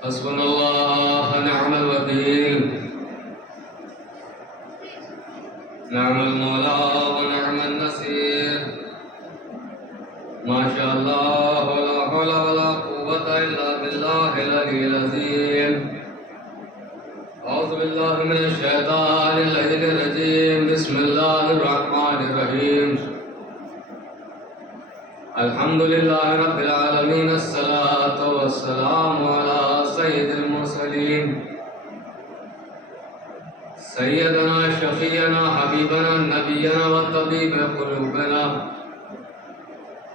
हस्बुनल्लाह निअमल वकील निअमल मौला व निअमन नसीर माशाअल्लाह ला हौला वला कुव्वता इल्ला बिल्लाहिल अलिय्यिल अज़ीम औज़ु बिल्लाहि मिनश शैतानिर रजीम बिस्मिल्लाहिर रहमानिर रहीम अल्हम्दुलिल्लाहि रब्बिल आलमीन अस्सलातु वस्सलामु अला सय्यिदिल मुरसलीन सय्यदना शफीअना हबीबना नबियना व तबीब क़ुलूबना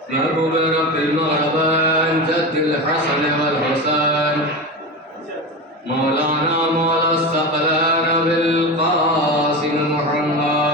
महबूब रब्बिल मग़रिबैन जद्दिल हसन वल हुसैन मौलाना मौला सकलैन बिल क़ासिम मुहम्मद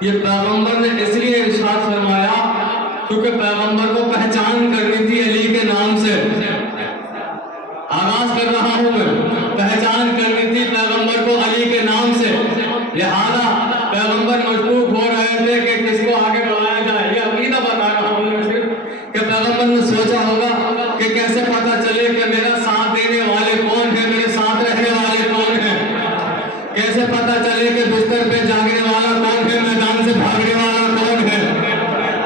ये पैगंबर ने इसलिए इरशाद फरमाया क्योंकि पैगंबर को पहचान करनी थी अली के नाम से। आगाज कर रहा हूं मैं, पहचान करनी थी पैगंबर को अली के नाम से, लिहाजा पैगंबर मजबूर हो रहे थे कि किसको आगे बढ़ाया जाए। ये अकीदा बता रहा हूं मैं सिर्फ कि पैगंबर ने सोचा होगा कि कैसे पता चले कि मेरा साथ देने वाले कौन है, मेरे साथ रहने वाले कौन है, कैसे पता चले कि बिस्तर पे जागने वाला कौन है, मैदान से भागने वाला कौन है,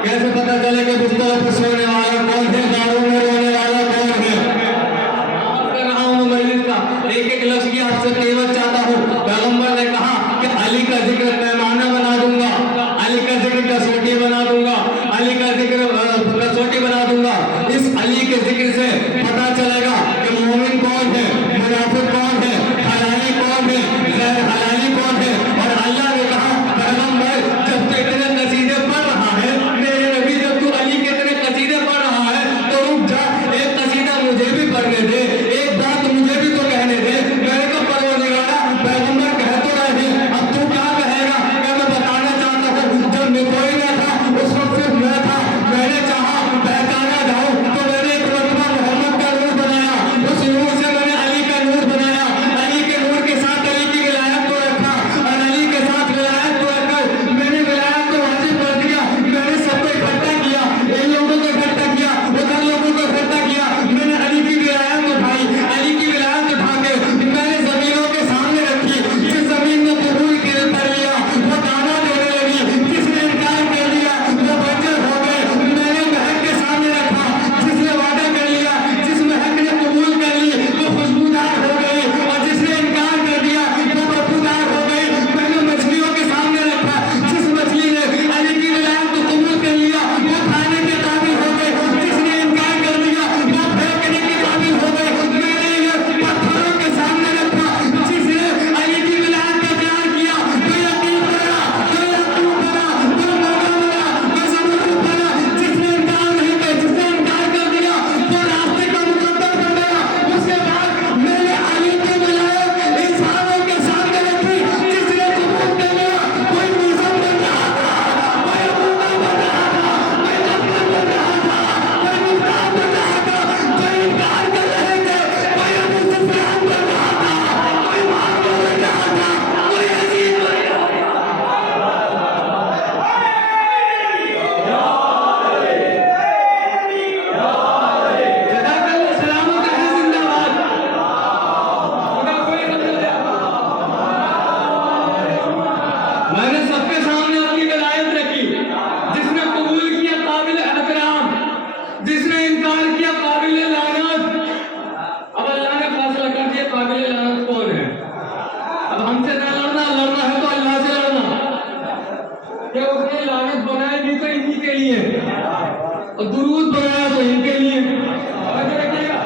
कैसे पता चले कि बिस्तर पर सोने वाला कौन है, गाड़ों में रोने वाला कौन है। कर रहा हूं मजलिस का एक एक लफ्ज की आपसे कीमत चाहता हूं। पैगंबर ने कहा कि अली का जिक्र पैमाना बना दूंगा, अली का जिक्र कसौटी बना दूंगा, अली का जिक्र कसौटी बना दूंगा। इस अली के जिक्र से पता चलेगा कि मोमिन कौन है, मुनाफिक कौन है, हलाली कौन है, गैर हलाली कौन है। और अल्लाह ने कहा पैगंबर जब तू इतने कसीदे पढ़ रहा है, मेरे नबी जब तू अली के इतने कसीदे पढ़ रहा है तो रुक जा, एक कसीदा मुझे भी पढ़ने दे, एक बात मुझे भी तो कहने दे। मैंने कहा परवरदिगारा पैगंबर कह तो रहे, अब तू क्या कहेगा। मैं बताना चाहता हूँ जब मैं कोई ना था उस वक्त सिर्फ मैं था, मैंने चाहा पहचाना जाऊं तो मैंने एक मरतबा मोहम्मद का नूर बनाया, उस नूर से मैंने अली का नूर बनाया, अली के नूर के साथ अली की विलायत को रखा और अली के साथ विलायत को रखकर मैंने विलायत को वाजिब कर दिया। मैंने सबको इकट्ठा किया, इन लोगों को इकट्ठा किया, उधर लोगों को इकट्ठा किया, मैंने अली की विलायत उठाई, अली की विलायत उठा के मैंने जमीनों के सामने रखी। जिस जमीन ने कबूल कर लिया वो दाना देने लगी, जिसने इनकार कर लिया वो बंजर हो गए। मैंने महक के सामने रखा, जिसने वादा कर लिया, जिस महक ने कबूल कर ली वो खुशबूदार हो गई और जिसने इनकार कर दिया वो बदबूदार हो गई। मैंने मछलियों के सामने रखा, जिस मछली ने अली की विलायत को कबूल कर लिया वो खाने के काबिल हो गई, जिसने इनकार कर दिया वो फेंकने के काबिल हो गए। मैंने ये पत्थरों के सामने रखा, जिसने अली की विलायत का प्यार किया तो यकीन करा, तो यकीन करा, तो मौका मिला, तो जरूर पड़ा। जिसने इनकार नहीं किया, जिसने इनकार कर दिया वो रास्ते का मुकद्दर बन गया। उसके बाद मैंने अली की विलायत इंसानों के सामने रखी, जिसने कबूल कर लिया कोई निज़ाम बन रहा था, कोई मुद्दा बन रहा था, कोई लफ्ज़ बन रहा था, कोई मुद्दा बन रहा था, कोई इनकार कर रहे थे, कोई अबू सुफियान बन रहा था, कोई मुआविया बन रहा था, कोई यजीद बन रहा था। जज़ाकल्लाह सलामत रहे, जिंदाबाद। खुदा कोई कदर दे। मैंने सबके सामने अपनी विलायत रखी, जिसने कबूल किया काबिल एहतराम, जिसने इनकार किया काबिल लानत। अब अल्लाह ने फैसला कर दिया काबिल लानत कौन है। अब हमसे ना लड़ना, लड़ना है तो अल्लाह से लड़ना। कि उसने लानत बनाई भी तो इन्हीं के लिए और दुरूद बनाया तो इनके लिए। समझ रखिएगा।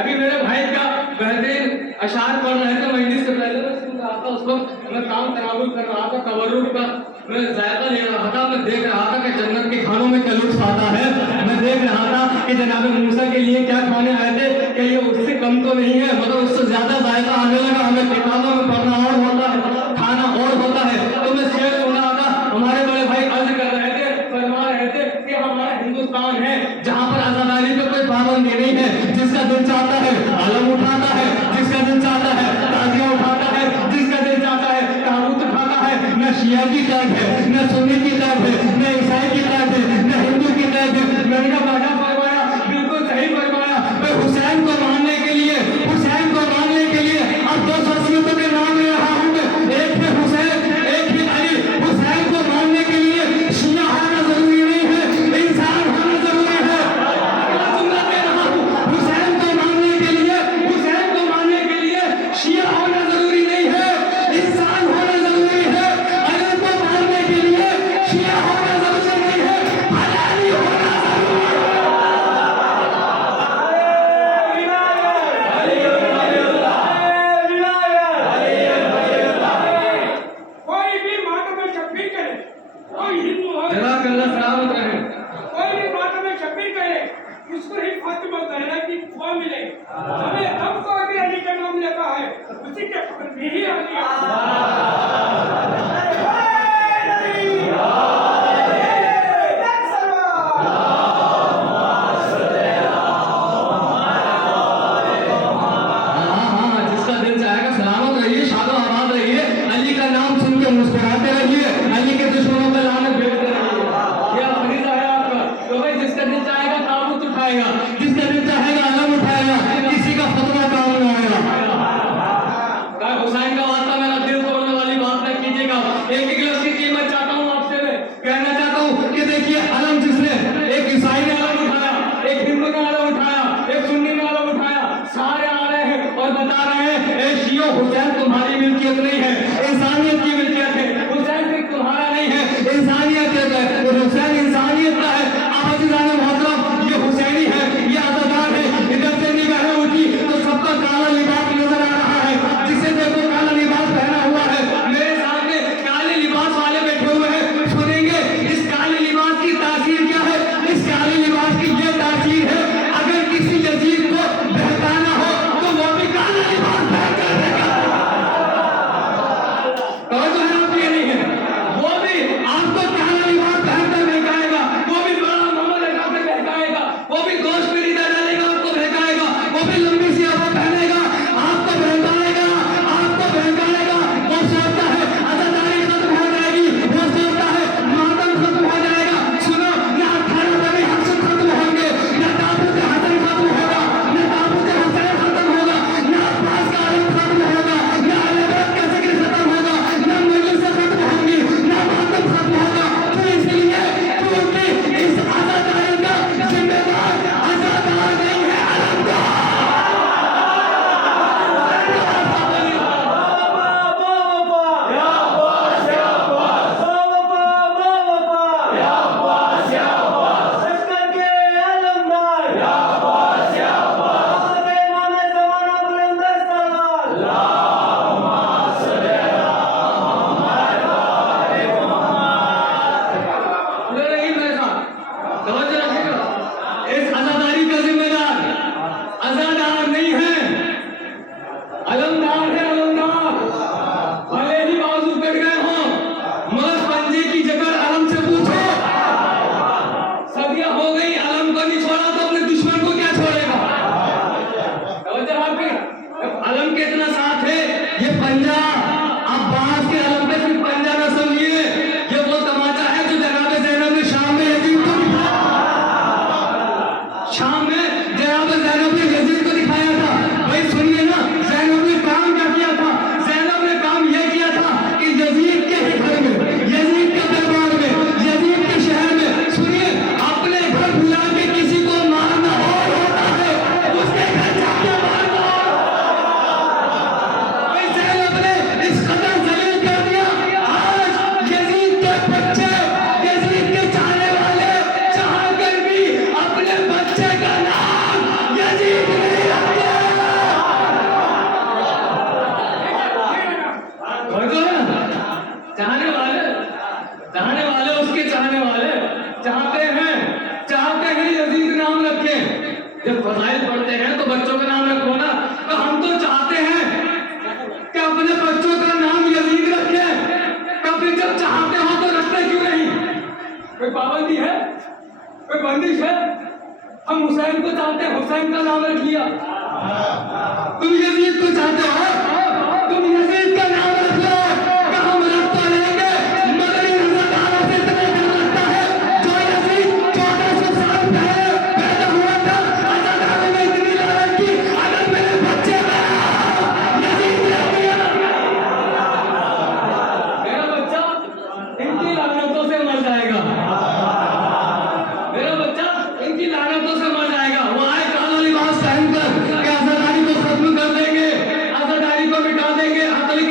अभी मेरे भाई का बेहतरीन अशार पढ़ रहे थे मजलिस से पहले, मैं सुन रहा था, उस वक्त मैं काम तनावुल कर रहा था, तवर्रुक का मैं जायका ले रहा था। मैं देख रहा था कि जन्नत के खानों में क्या लुत्फ आता है। मैं देख रहा था कि जनाब मूसा के लिए क्या खाने आए थे, कि ये उससे कम तो नहीं है, मतलब उससे ज्यादा जायका आने लगा। हमें किताबों में पढ़ना और होता है, खाना और होता है। तो मैं शेर सुन रहा था, हमारे बड़े भाई अर्ज कर रहे थे, फरमा रहे थे कि हमारा हिंदुस्तान है जहाँ पर आजादी पे कोई पाबंदी नहीं है। जिसका दिल चाहता है आलम उठाता है, जिसका दिल चाहता है ताजिया उठाता है, जिसका दिल चाहता है ताबूत उठाता है। न शिया की कैद है, न सुन्नी की कैद है, न ईसाई की कैद है, न हिंदू की कैद है। मैंने कहा बाजा फरमाया, बिल्कुल सही फरमाया। मैं हुसैन को मानने के लिए, हुसैन को मानने के लिए अब दो शख्सियतों के नाम ले रहा हूँ मैं। एक है हुसैन, एक है अली। हुसैन को मानने के लिए शिया होना जरूरी नहीं है, इंसान होना जरूरी है। जुमला दे रहा हूँ, हुसैन को मानने के लिए, हुसैन को मानने के लिए शिया होना जरूरी नहीं है, इंसान होना जरूरी है। अली को मानने के लिए शिया होना जरूरी नहीं है, हलाली होना जरूरी है। कोई भी मातम में शब्बीर करे, कोई हिंदू हो, जज़ाकल्लाह सलामत रहे। कोई भी मातम में शब्बीर करे, उसको ही फातिमा ज़हरा की दुआ मिले। हमें हमको अभी अली का नाम लेता है, उसी के फकर में ही अली मिल्कियत नहीं है, इंसानियत की मिल्कियत है। हुसैन सिर्फ तुम्हारा नहीं है, इंसानियत है। हुसैन इंसानियत का है। आप अज़ीज़ान मोहतरम, ये हुसैनी है, ये आज़ादार है। इधर से निगाहें उठी तो सबका काला लिबास नजर आ रहा है। जिसे देखो काला लिबास पहना हुआ है। मेरे सामने काले लिबास वाले बैठे हुए हैं। सुनेंगे इस काले लिबास की तासीर क्या है। इस काले लिबास की ये तासीर है, अगर किसी यजीद को बहकाना हो तो वो भी काला लिबास पहन कर देगा। तो है आपके नहीं है, वो भी आपको काला लिबास पहनकर बहकाएगा, वो भी बड़ा मोहम्मद लगा के बहकाएगा, वो भी गोश्त में रीदा डालेगा, आपको बहकाएगा, वो भी लंबी सी आवाज पहनेगा, आपको बहकाएगा, आपको बहकाएगा। वो सोचता है आज़ादारी खत्म हो जाएगी, वो सोचता है मातम खत्म हो जाएगा। सुनो, ना 18 बनी हसन खत्म होंगे, ना ताबूत हसन खत्म होगा, ना ताबूत हुसैन खत्म होगा, ना अब्बास का आलम खत्म होगा, ना अहलबैत का जिक्र खत्म होगा, ना मजलिस खत्म होंगी, ना मातम खत्म होगा। तो इसलिए क्योंकि इस आज़ादारी का जिम्मेदार आज़ादार नहीं है, अलमदार। इस आज़ादारी का जिम्मेदार आज़ादार नहीं है, अलमदार है, अलमदार। भले ही बाजू कट गए हों, मगर पंजे की जगह अलम से पूछो। सदियां हो गई, अलम को नहीं छोड़ा तो अपने दुश्मन को क्या छोड़ेगा। अलम के इतना साथ है, ये पंजा अब्बास के अलम पे सिर्फ पंजा ना समझिए, ये वो तमाचा है जो जनाब ज़ैनब ने शाम में यजीद को दिखाया। शाम में जनाब ज़ैनब ने यजीद को दिखाया था। भाई सुनिए ना, ज़ैनब ने काम क्या किया था। ज़ैनब ने काम यह किया था कि यजीद के घर में, यजीद के दरबार में, यजीद के शहर में, सुनिए, अपने घर बुला के किसी को मारना और होता है, उसके घर जाके मारना और। भाई ज़ैनब ने इस कदर जलील कर दिया, आज यजीद के बच्चे, यजीद के चाहने वाले चाह कर भी अपने बच्चे का नाम यजीद नहीं रखते। चाहने वाले उसके चाहने वाले चाहते हैं यजीद नाम रखें। जब फज़ाइल पढ़ते हैं तो बच्चों का नाम रखो ना, तो हम तो चाहते हैं कि अपने बच्चों का नाम यजीद रखें। कभी जब चाहते हो तो रखते क्यों नहीं। कोई पाबंदी है, कोई बंदिश है। हम हुसैन को चाहते हैं, हुसैन का नाम रख लिया। तुम यजीद को चाहते हो, तुम यजीद का नाम रख लो। कि हम रख तो लेंगे, मगर इन रज़ाकारों से इतना डर लगता है। जो यजीद 1400 साल पहले पैदा हुआ था, आज़ादारों में इतनी लानत की, अगर मेरे बच्चे का नाम यजीद रख दिया, मेरा बच्चा इनकी लानतों से मर जाएगा, मेरा बच्चा इनकी लानतों से मर जाएगा। वो आए काला लिबास पहनकर कि आज़ादारी को खत्म कर देंगे, आज़ादारी को मिटा देंगे, अकली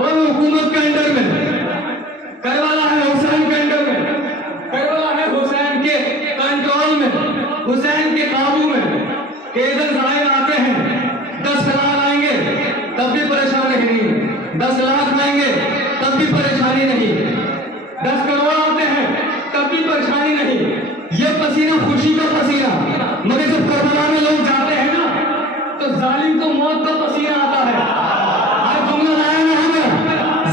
वो हुकूमत के अंडर में, करबला है हुसैन के अंडर में, करबला है हुसैन के कंट्रोल में, हुसैन के काबू में। कि इधर जाहिर आते हैं 10 कनाल आएंगे तब भी परेशानी नहीं, 10 लाख आएंगे तब भी परेशानी नहीं, 10 करोड़ आते हैं तब भी परेशानी नहीं। ये पसीना खुशी का पसीना, मगर जब करबला में लोग जाते हैं ना तो जालिम को मौत का पसीना आता है। आज जुमला लाया ना हमें,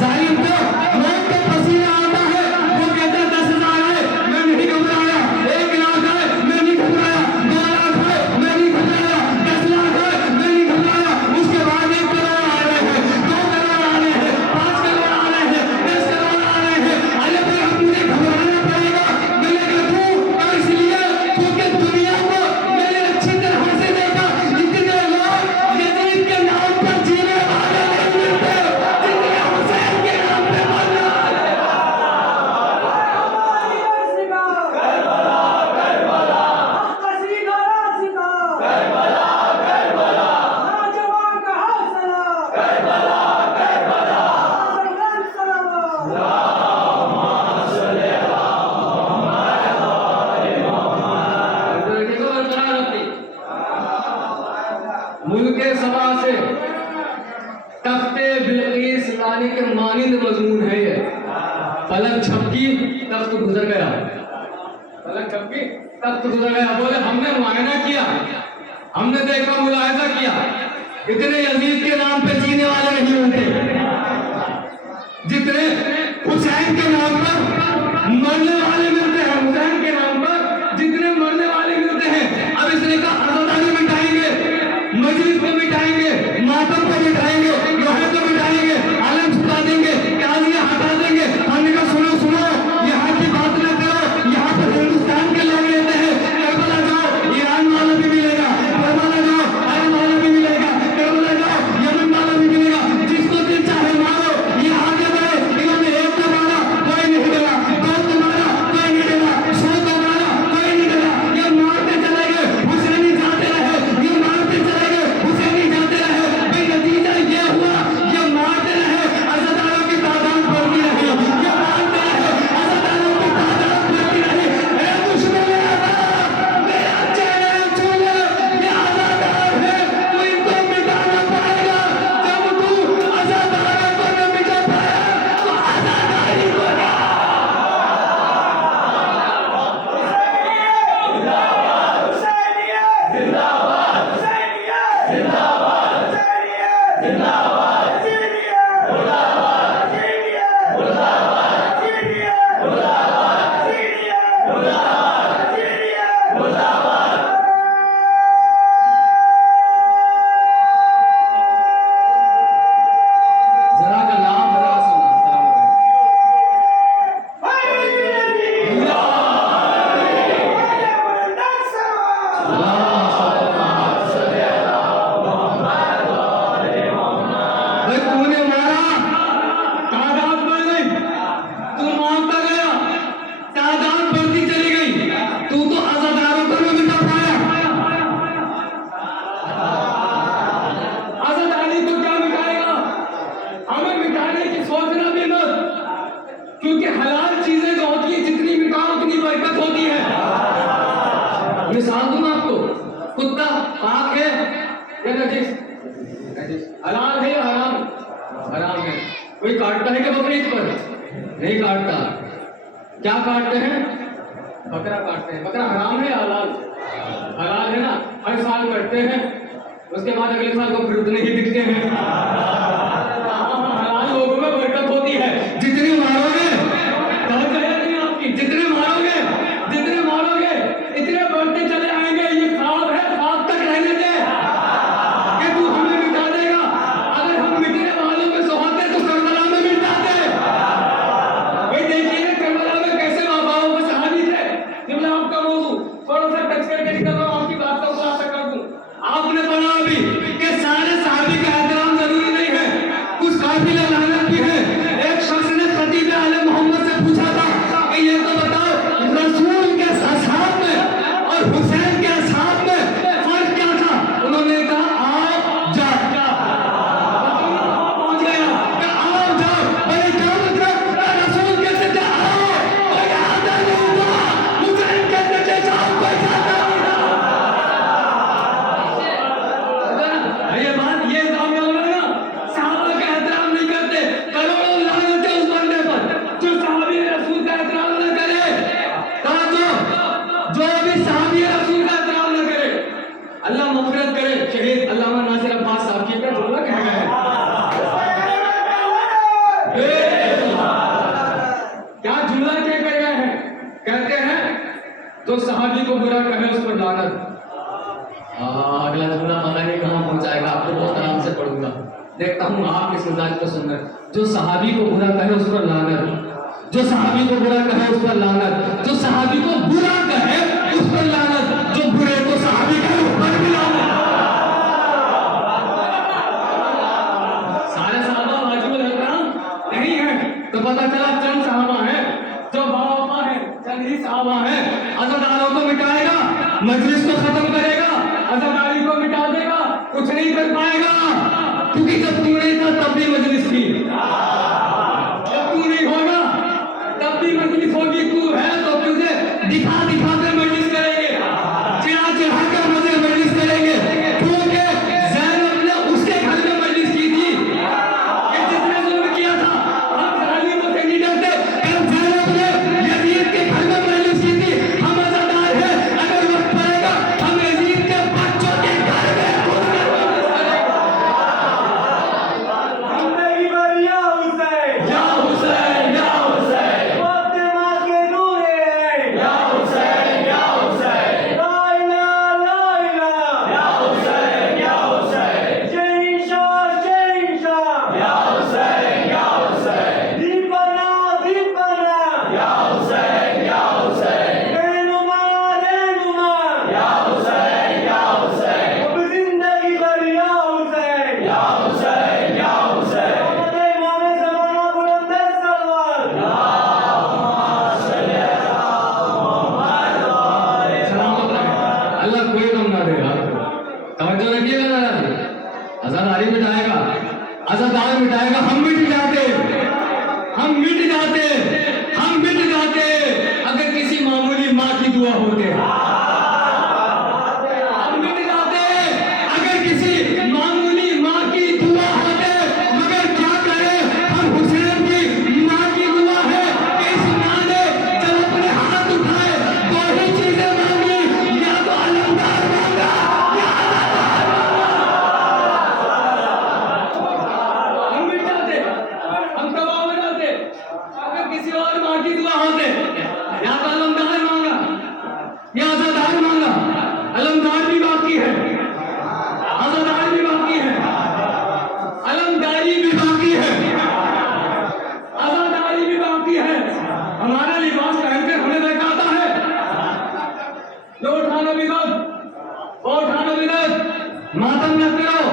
जालिम को मौत का पसीना आता है। वो कहता है 10,000 आए मैं नहीं घबराया, 1 लाख आए मैं नहीं घबराया, 2 लाख आए मैं नहीं घबराया, 10 लाख आए मैं नहीं घबराया। उसके बाद 1 करोड़ आ रहे हैं, 2 करोड़ आ रहे हैं, 5 करोड़ आ रहे हैं, 10 करोड़ आ रहे हैं। अरे भाई अब मुझे घबराना पड़ेगा, मिलेगा तू इसलिए क्योंकि दुनिया को मैंने अच्छी तरह से देखा। इतने लोग यजीद के नाम पर जीने वाले नहीं मिलते जितने हुसैन के नाम पे मरने वाले। मुल्क सभा से तख्ते बिल्कीस लाने के मानिंद मजमून है ये। फलक झपकी तख्त गुजर गया, फलक झपकी तख्त गुजर गया। बोले हमने मुआयना किया, हमने देखा, मुलाहिजा किया, इतने यजीद के नाम पे जीने वाले नहीं होते जितने हुसैन के नाम पर मरने वाले मिलते हैं। हुसैन के नाम पर जितने मरने वाले मिलते हैं। अब इसने कहा आजादारी मिटाएंगे, मजलिस को मिटाएंगे, मातम को मिटाएंगे, लोहे को मिटाएंगे, आलम छुपा देंगे, काजियां हटा देंगे। हमने कहा सुनो सुनो, यहाँ की बात न करो, यहाँ पर हिंदुस्तान के लोग रहते हैं। करबला जाओ, ईरान वाला भी मिलेगा, करबला जाओ, अरब वाला भी मिलेगा, करबला जाओ, यमन वाला भी मिलेगा। जिसको दिल चाहे मारो, ये आगे बढ़े। इन्होंने 1 को मारा कोई नहीं डरा, 2 को मारा कोई नहीं डरा, 100 को मारा कोई नहीं डरा। ये मारते चले गए, हुसैनी जाते रहे, ये मारते चले गए, हुसैनी जाते रहे। भाई नतीजा ये हुआ, ये मारते रहे, अज़ादारों की तादाद बढ़ती रही, ये मारते रहे, अज़ादारों की तादाद बढ़ती रही। ए दुश्मन मेरा चैलेंज छू ले, ये अज़ादार है, तो इनको मिटाना पड़ेगा। जब तू अज़ादारों को न मिटा पाया तो अज़ादारी को ना। जरा का नाम जरा सुना, सलाम भाई तूने मारा, तादाद बढ़ गई, तू मारता गया, तादाद बढ़ती चली गई, तू तो अज़ादारों को नहीं मिटा पाया। अज़ादारी को क्या मिटाएगा? हमें मिटाने की सोचना भी मत, क्योंकि हलाल चीजें जो होती है जितनी मिटाओ उतनी बरकत होती है। मिसाल दूं आपको, कुत्ता पाक है या नजीस? हलाल है या हराम? हराम है। कोई काटता है कि बकरीद पर? नहीं काटता। क्या काटते हैं? बकरा काटते हैं। बकरा हराम है या हलाल? हलाल है ना, हर साल करते हैं, उसके बाद अगले साल को फिर उतने ही दिखते हैं। हलाल लोगों में बरकत होती है। जितनी मारोगे आपकी, जितने मारोगे इतने बढ़ते चले आएंगे। ये ख्वाब है, ख्वाब तक रहने दे कि तू हमें मिटा देगा। अगर हम मिटने वालों में से होते तो करबला में मिटाते। भाई देखिए करबला में कैसे बाबाओं के सहाबी थे। जब मैं आपका मौजू थोड़ा सा टच करके निकल रहा हूँ, आपकी बात का खुलासा कर दूं। आपने पढ़ा अभी कि सारे सहाबी का एहतराम जरूरी नहीं है, कुछ काफिले लानत भी है। एक शख्स ने खतीब आले मोहम्मद से पूछा था कि ये तो बताओ, रसूल के साथ में और हुसैन के साथ शहीद अल्लामा नासिर अब्बास साहब की का जुमला कह गए हैं। क्या जुमला कह कर गए हैं? कहते हैं जो सहाबी को बुरा कहे उस पर लानत। अगला जुमला पता नहीं कहाँ पहुंचाएगा, आपको बहुत आराम से पढ़ूंगा, देखता हूँ आप किस मिजाज को सुन रहे। जो सहाबी को बुरा कहे उस पर लानत, जो सहाबी को बुरा कहे उस पर लानत, जो सहाबी को बुरा कहे उस पर लानत, जो बुरे को सहाबी कहे उस पर भी लानत। सारे सहाबा वाजिबुल हकराम नहीं है, तो पता चला चंद सहाबा हैं जो बाबा है, चंद ही सहाबा हैं। अज़ादारों को मिटाएगा, मजलिस को खत्म करेगा, अज़ादारी को मिटा देगा, कुछ नहीं कर पाएगा, क्योंकि जब तू नहीं था तब भी मजलिस थी, जब तू नहीं होगा तब भी मजलिस होगी। तू है तो तुझे दिखा दिखा कर मजलिस करेंगे, चिढ़ा चिढ़ा कर मजलिस करेंगे, क्योंकि ज़ैनब ने उसके घर में मजलिस की थी। ये जिसने जुल्म किया था, हम ज़ालिमों से नहीं डरते, कल ज़ैनब ने यजीद के घर में मजलिस की थी। हम अज़ादार हैं, अगर वक्त पड़ेगा हम यजीद के बच्चों के घर में घुसकर मजलिस करेंगे। जिंदगी भर या हुसैन, या हुसैन, या हुसैन, फातिमा के नूरे हैं, या हुसैन, या हुसैन, ला इलाहा, या हुसैन, या हुसैन, शहंशाह, शहंशाह, या हुसैन, या हुसैन, दीपना, दीपना, या हुसैन, या हुसैन, रहनुमा, रहनुमा, या हुसैन, या हुसैन, अब जिंदगी भर या हुसैन, या हुसैन, या हुसैन। हमारे इमाम ज़माना बुलंद सलवार, सलामत रहे, अल्लाह कोई गम ना देगा। तवज्जो रखिएगा जरा, अज़ादारी मिटाएगा, अज़ादार मिटाएगा, हम मिट जाते, हम मिट जाते, हम मिट जाते अगर किसी मामूली माँ की दुआ होते। हम मिट जाते अगर किसी मामूली माँ की दुआ होते, मगर क्या करें, हम हुसैन की माँ की दुआ है कि इस माँ ने जब अपने हाथ उठाए दो ही चीजें मांगी, या तो अलमदार मांगा या हम मिट जाते, हम तबाह हो जाते अगर किसी और माँ की दुआ होते। या तो अलमदार मांगा या अज़ादार मांगा, अलमदार भी बाकी है, अज़ादार भी बाकी है, अलमदारी भी बाकी है, अज़ादारी भी बाकी है। हमारा लिबास पहनकर हमें बहकाता है, लो उठानो बिदत, वो उठानो बिदत, मातम न करो,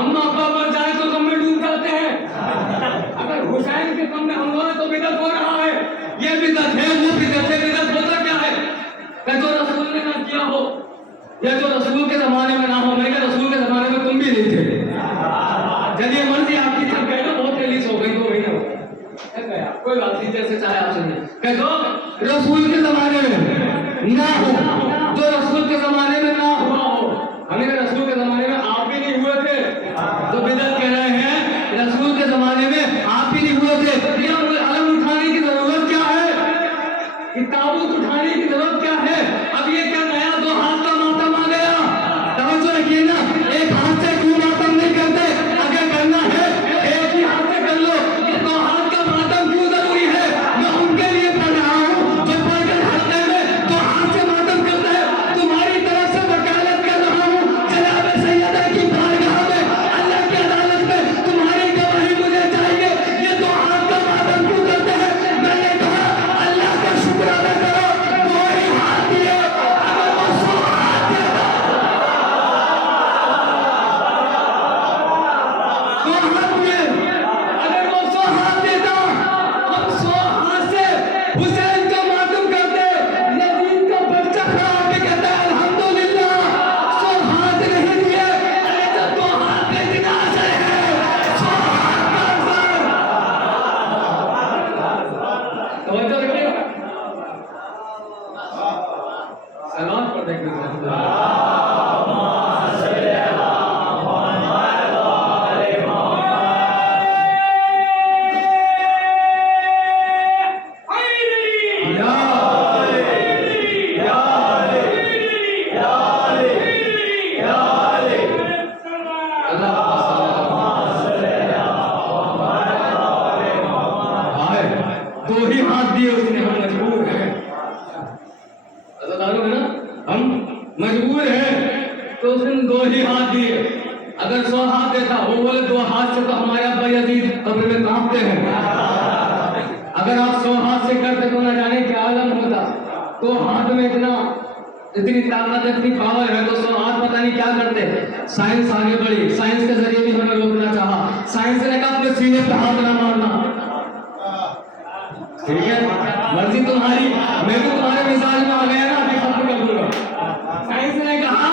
अम्मा अब्बा मर जाए तो गम में डूब जाते हैं। अगर हुसैन के गम में हम लोग तो बिदत हो रहा है, ये बिदत है, वो बिदत है, बिदत होता क्या है? कि जो रसूल ने ना किया हो, या जो रसूल के जमाने में ना हो। मैंने कहा रसूल के जमाने में तुम भी नहीं थे, चलिए मर्जी आपकी, थक गए ना, बहुत रिलीज हो गई, 2 महीने हो गए, कोई बात नहीं, जैसे चाहे आप सुनिए। कह दो रसूल के जमाने में ना हो, जो रसूल के जमाने में ना हुआ हो। हमने कहा रसूल के जमाने में आप भी नहीं हुए थे, तो बिदत कह रहे हैं रसूल के जमाने में आप भी नहीं हुए थे। ये अलम उठाने की जरूरत क्या है, कि ताबूत उठाने की जरूरत क्या है? अब ये क्या नया 2 हाथ का मातम आ गया? तवज्जो रखिए ना, एक हाथ से क्यों मातम नहीं करते? अगर करना है एक ही हाथ से कर लो, ये 2 हाथ का मातम क्यों जरूरी है? मैं उनके लिए पढ़ रहा हूँ जो पढ़कर हफ्ते में 2 हाथ से मातम करते हैं। तुम्हारी तरह मजबूर है तो उसने 2 ही हाथ दिए। अगर 100 हाथ देता, वो बोले 2 हाथ से तो हमारे अब्बा यजीद कब्र में कांपते हैं। अगर आप 100 हाथ से करते तो न जाने क्या आलम होता। तो हाथ में इतनी ताकत, इतनी पावर है तो 100 हाथ पता नहीं क्या करते। साइंस आगे बढ़ी, साइंस के जरिए भी हमें रोकना चाहा। साइंस ने कहा अपने सीने पे हाथ न मारना। ठीक है, मर्जी तुम्हारी, मैं भी तुम्हारे मिजाज में आ गया ना, अभी खत्म कर दूंगा। साइंस ने कहा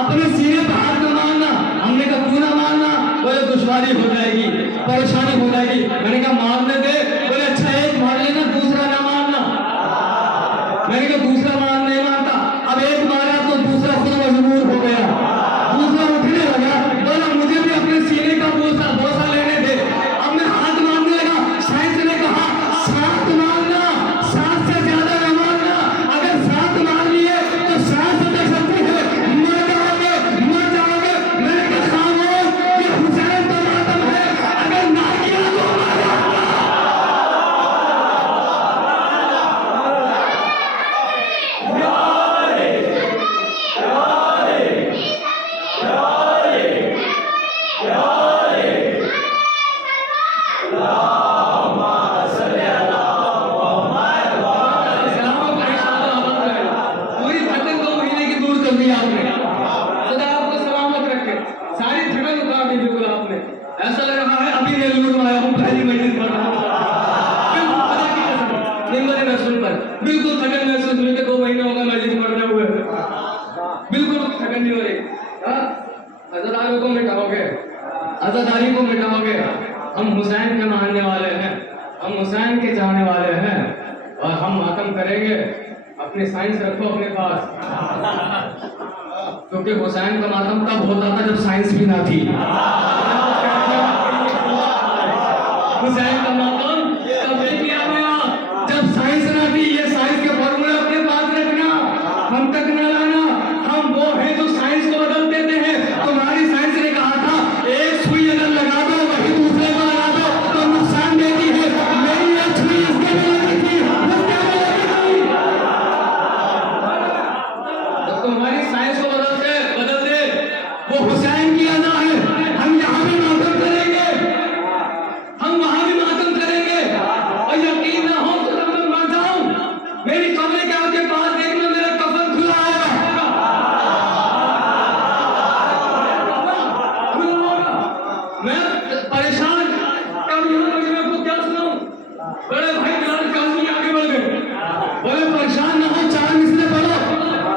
अपने सीने पे हाथ न मारना। हमने कहा क्यों ना मारना? बोले दुश्वारी हो जाएगी, परेशानी हो जाएगी। मैंने कहा मारने दे। बोले अच्छा एक मार लेना, दूसरा ना मारना। मैंने कहा दूसरा मार नहीं मारता। अब एक मारा तो दूसरा खुद मजबूर हो गया, दूसरा उठने लगा। बोला मुझे भी अपने सीने का बोसा लेने दे। अब मैं हाथ मारने लगा। साइंस ने कहा 7 मारना, 7 से ज्यादा न मारना। अगर 7 मार लिए तो 7 से सकती है, मर जाओगे, मर जाओगे। मैंने कहा खामोश, ये हुसैन का मातम है, अगर ना किया तो मारा। पूरी थकन 2 महीने की दूर कर दी आपने। खुदा आपको सलामत रखे, सारी थकन उतार दी बिल्कुल आपने। ऐसा लग रहा है अभी नेलूर में आया हूँ, पहली मजलिस पढ़ रहा हूँ। बिल्कुल खुदा की कसम, निम्बरे रसूल पर बिल्कुल थकन महसूस हुई कि 2 महीने हो गए मजलिस पढ़ते हुए, बिल्कुल थकन नहीं हो रही। अज़ादारी को मिटाओगे, अज़ादारी को मिटाओगे। हम हुसैन के मानने वाले हैं, हम हुसैन के चाहने वाले हैं और हम मातम करेंगे। अपनी साइंस रखो अपने पास, क्योंकि हुसैन का मातम तब होता था जब साइंस भी ना थी। हुसैन का मातम तब नहीं किया गया जब साइंस ना थी। ये साइंस के फॉर्मूले अपने पास रखना, हम तक न लाना। हम वो हैं जो साइंस को बदल देते हैं। तुम्हारी साइंस ने कहा था एक सुई अगर लगा दो वही दूसरे को लगा दो तो नुकसान देती है। मेरी एक सुई इसके में लगी थी, उसके में लगी थी। जब तुम्हारी साइंस को बदल दे, वो हुसैन की अदा है। हम यहाँ भी मातम करेंगे, हम वहां भी मातम करेंगे। और यकीन ना हो तो जब मैं मर जाऊं, मेरी कब्र के आगे पास देखना, मेरा कफन खुला होगा, खुला होगा। मैं परेशान, कब यहाँ मजमे को क्या सुनाऊं? बड़े भाई बिलाल काजी आगे बढ़ गए, बोले परेशान ना हो, 4 मिसरे पढ़ो,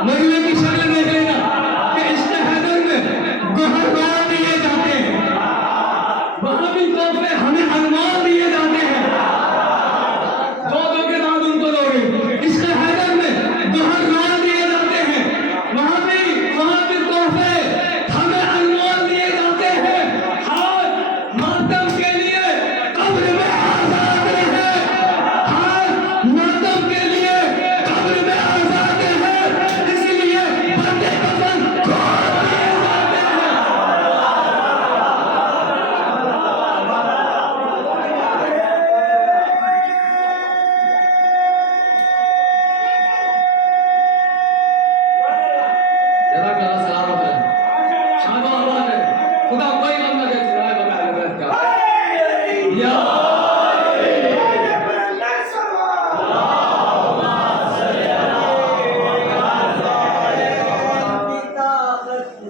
मजमे की शक्ल देख लेना कि इश्क़ हैदर में गोहरबार दिए जाते हैं, वहां भी तोहफे हमें अनमोल दिए जाते हैं। 2 के बाद उनको दोगे। इश्क़ हैदर में गोहरबार दिए जाते हैं, वहां भी तोहफे हमें अनमोल दिए जाते हैं। हाथ मातम के लिए कब्र में आजाद रहे, हाथ मातम के लिए कब्र में आजाद रहे, इसलिए बंदे कफन खोल दिए जाते हैं। जज़ाकल्लाह, सलामत रहे, शाबाश है। खुदा कोई बंदा के सिवाय बता दे क्या या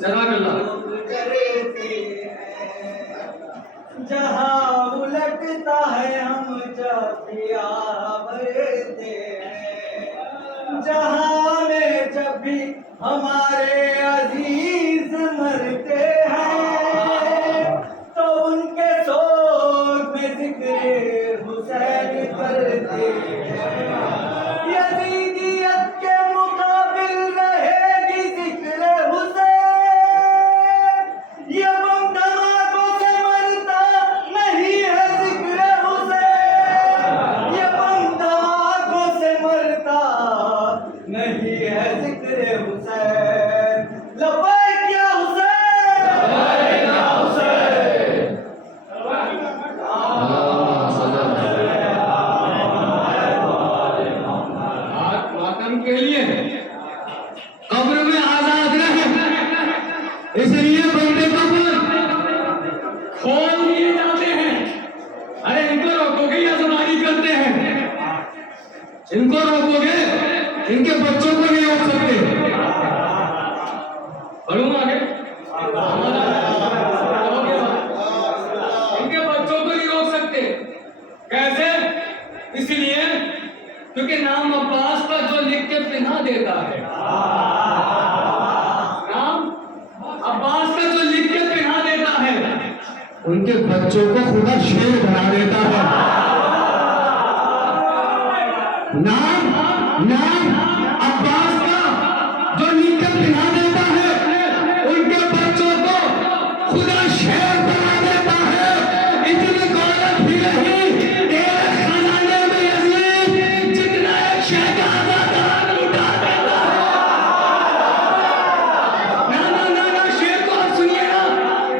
जज़ाकल्लाह। जहाँ उलटता है हम जब दिया भरते हैं, जहाँ में जब भी हमारे अजीज मरते हैं, तो उनके शोक में जिक्र हुसैन करते हैं। यजीदियत के मुकाबिल रहेगी जिक्र हुसैन, ये बम धमाकों से मरता नहीं है जिक्र हुसैन, ये बम धमाकों से मरता नहीं है जिक्र हुसैन। पढ़ूं आगे? इनके बच्चों को नहीं रोक सकते। कैसे? इसलिए क्योंकि नाम अब्बास का जो लिख के पिन्हा देता है, नाम अब्बास का जो लिख के पिन्हा देता है, उनके बच्चों को खुदा शेर बना देता है। नाम अब्बास का जो लिख के पिन्हा देता है, उनके बच्चों को खुदा शेर बना देता है। इतनी दौलत भी नहीं तेरे खजाने में यजीद जितना एक शहजादा दान लुटा देता है। ना शेर को आप सुनिए ना,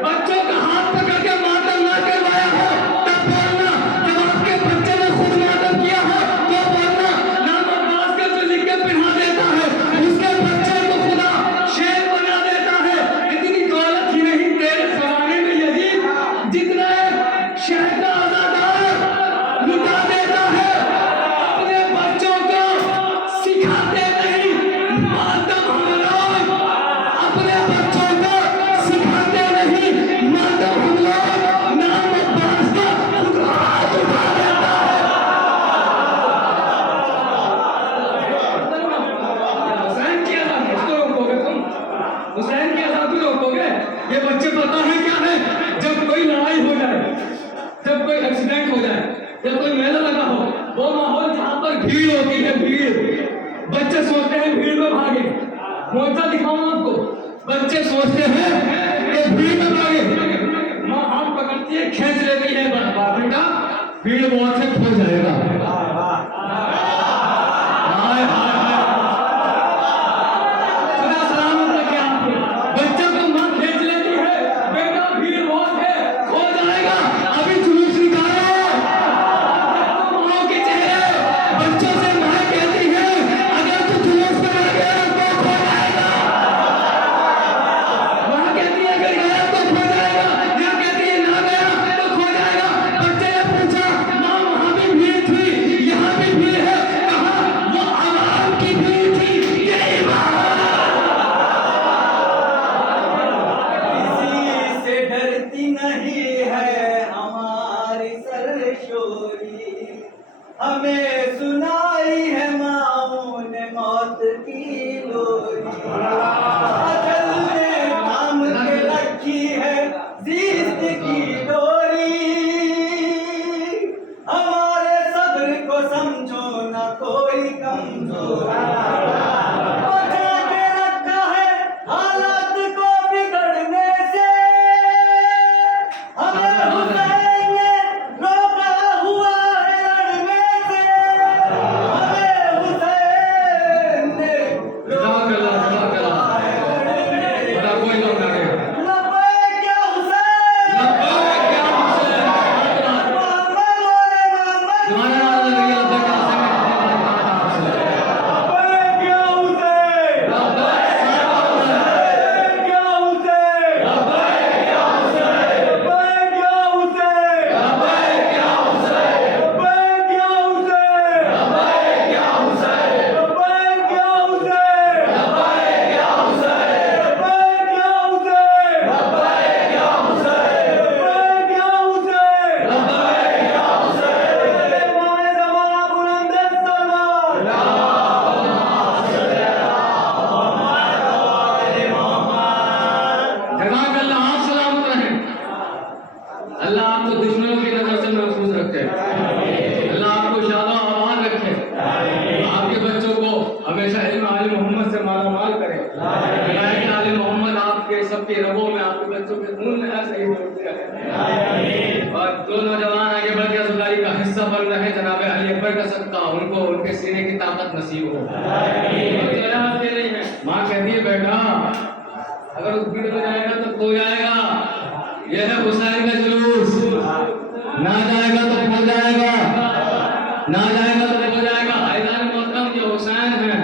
बच्चों का हाथ पकड़ के मातम ना करवाया हो तब बोलना, जब आपके बच्चे ने खुद मातम किया हो तो बोलना। नाम अब्बास का जो लिख के पिन्हा देता है, उसके बच्चे को खुदा शेर बना देता है। इतनी दौलत ही नहीं तेरे खजाने में यजीद जितना एक शहजादा दान लुटा देता है। अपने बच्चों को सिखाते नहीं मातम हम लोग, अपने बच्चों को सिखाते नहीं मातम हम लोग। नाम अब्बास का खुद हाथ उठा देता है। हुसैन की अदा किसको रोकोगे तुम? हुसैन की अदा क्यों रोकोगे? ये बच्चे पता है क्या है? जब कोई लड़ाई हो जाए, जब कोई एक्सीडेंट हो जाए, जब कोई मेला लगा हो, वो माहौल जहाँ पर भीड़ होती है, भीड़, बच्चे सोचते हैं भीड़ में भागे। मोर्चा दिखाऊं आपको, बच्चे सोचते हैं कि भीड़ में भागे, माँ हाथ पकड़ती है, खींच लेती है, बेटा भीड़ बहुत से खो जाएगा। हाय हाय हाय, खुदा सलामत रखे आपको। बच्चे को माँ खींच लेती है, बेटा भीड़ बहुत है, खो जाएगा, अभी जुलूस निकालो। माओ के चेहरे, बच्चों से माँ कहती है अगर तू जुलूस में ना गया तो खो जाएगा। माँ कहती है अगर गया तो खो जाएगा, माँ कहती है ना गया तो खो जाएगा। बच्चे ने पूछा माँ वहाँ भी भीड़ थी, यहाँ भी भीड़ है, कहा वो आवाम की भीड़ थी, यही बात। किसी से डरती नहीं है हमारी सरशोरी, हमें सुनाई है माओ ने मौत की लोरी। अजल ने थाम के रखी है जीत की डोरी, हमारे सब्र को समझो ना कोई कमजोरी। बचा के रखा है हालात को बिगड़ने से, हमें हुसैन ने रोका हुआ है लड़ने से, हमें हुसैन ने रोका हुआ है लड़ने से। बड़ा कोई लोग आ गए। लब्बैक या हुसैन, लब्बैक या हुसैन। मोहम्मद बोले मोहम्मद, तुम्हारा नाम लग गया लब्बैक या हुसैन। लब्बैक या हुसैन, लब्बैक लब्बैक या हुसैन, लब्बैक या हुसैन। लब्बैक या हुसैन, लब्बैक या हुसैन। लब्बैक या हुसैन, लब्बैक या हुसैन। लब्बैक या हुसैन, लब्बैक या हुसैन। लब्बैक या हुसैन, लब्बैक या हुसैन। लब्बैक या हुसैन। लब्बैक या हुसैन। इमाम ज़माना बुलंद सलवार। जज़ाक अल्लाह, आप सलामत रहें। अल्लाह आपको दुश्मनों की नजर से महफूज रखे, अल्लाह आपको शादा आबाद रखे, आपके बच्चों को हमेशा इल्म आले मोहम्मद से मालामाल करे। विलायत आले मोहम्मद आपके सबके रगों में, आपके बच्चों के खून में ऐसे ही दौड़ते रहे। और जो नौजवान आगे बढ़ के रसूलुल्लाह का हिस्सा बन रहे, जनाब अली अकबर का सदका उनको उनके सीने की ताकत नसीब हो। माँ कहती है बेटा अगर उस भीड़ में जाएगा तो खो जाएगा, यह है हुसैन का जुलूस, ना जाएगा तो खो जाएगा, ना जाएगा तो खो जाएगा। ऐलान मोहतरम जो हुसैन है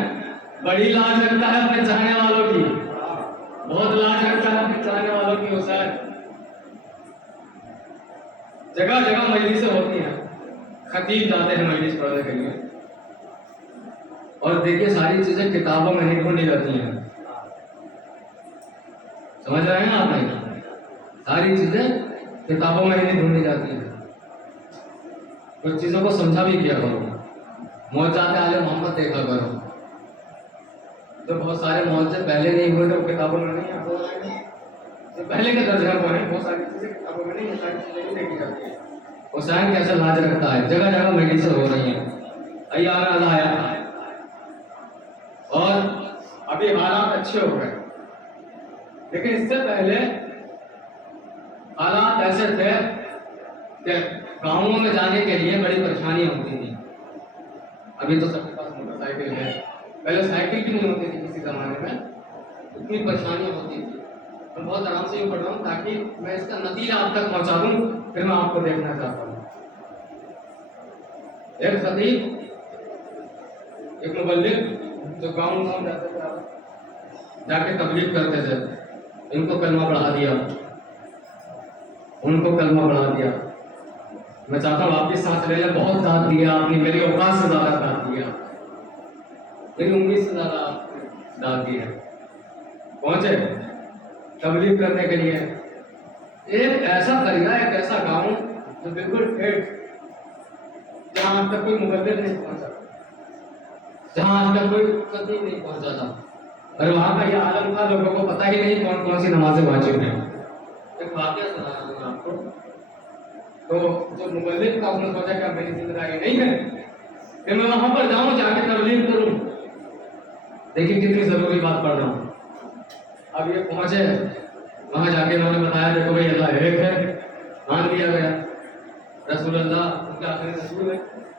बड़ी लाज रखता है अपने चाहने वालों की, बहुत लाज रखता है अपने चाहने वालों की। हुसैन जगह जगह मजलिसें होती हैं, खतीब जाते हैं मजलिस पढ़ने के लिए, और देखिए सारी चीजें किताबों में नहीं ढूंढी जाती हैं। समझ रहे हैं आप? नहीं, सारी चीजें किताबों में ही नहीं ढूंढी जाती है। कुछ चीजों को समझा भी किया करो। मौजाते आले मोहम्मद देखा करो, तो बहुत सारे मौजे पहले नहीं हुए थे, वो किताबों में नहीं है, तो पहले के दर्जे में है, बहुत सारी चीजें किताबों में नहीं है, सारी चीजें नहीं देखी जाती है। हुसैन कैसे लाज रखता है, जगह जगह मेडिसिन हो रही है, अय्याम अज़ा आया और अभी हालात अच्छे हो गए, लेकिन इससे पहले हालात ऐसे थे कि गांवों में जाने के लिए बड़ी परेशानियां होती थी। अभी तो सबके पास मोटरसाइकिल है, पहले साइकिल भी नहीं होती थी किसी जमाने में, इतनी परेशानियां होती थी। मैं बहुत आराम से यूँ पढ़ रहा हूँ ताकि मैं इसका नतीजा आप तक पहुँचा दूँ, फिर मैं आपको देखना चाहता हूँ। एक खतीब, एक मुबल्लिग जो गाँव गाँव जाते थे, जाके तबलीग करते थे, इनको कलमा पढ़ा दिया, उनको कलमा पढ़ा दिया। मैं चाहता हूँ आपकी सांस ले लें, बहुत दाद दिया आपने, मेरी औकात से ज़्यादा दाद दिया, मेरी उम्मीद से ज़्यादा आपने दाद दी है। पहुँचे तबलीग करने के लिए एक ऐसा करिया, एक ऐसा गांव जो बिल्कुल ठेठ, जहाँ आज तक कोई मुकद्दर नहीं पहुंचा, जहाँ आज तक कोई खतीब नहीं पहुंचा था, और वहाँ का ये आलम था, लोगों को पता ही नहीं कौन कौन सी नमाजें वाजिब हैं। एक वाक़या सुना दूंगा आपको। तो जो मुबल्लिग था उसने सोचा कि अब मेरी जिम्मेदारी नहीं है कि मैं वहाँ पर जाऊँ, जाके तबलीग करूँ। देखिए कितनी ज़रूरी बात पढ़ रहा हूँ। अब ये पहुंचे, वहां जाके उन्होंने बताया देखो भाई अल्लाह एक है, मान लिया गया, रसूल अल्लाह उनके आखिरी रसूल है,